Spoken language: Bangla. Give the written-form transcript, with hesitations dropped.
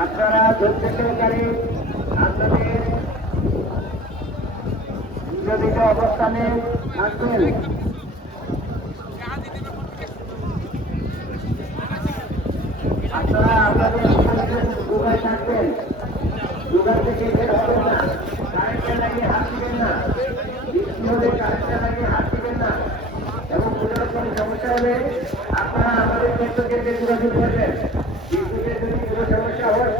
আপনারা ধৈর্য সহকারে আপনাদের নিয়োজিত অবস্থানে থাকবেন। আপনারা আপনাদের যোগায় থাকবেন, যোগার থেকে বের হবেন না, কারেন্টে লাগিয়ে হাত দিবেন না, বৃষ্টি হলে কারেন্টে লাগিয়ে হাত দিবেন না এবং কোথাও কোনো সমস্যা হলে আপনারা আমাদের ক্ষেত্রকে যোগাযোগ করবেন। বিদ্যুতের যদি কোনো সমস্যা হয়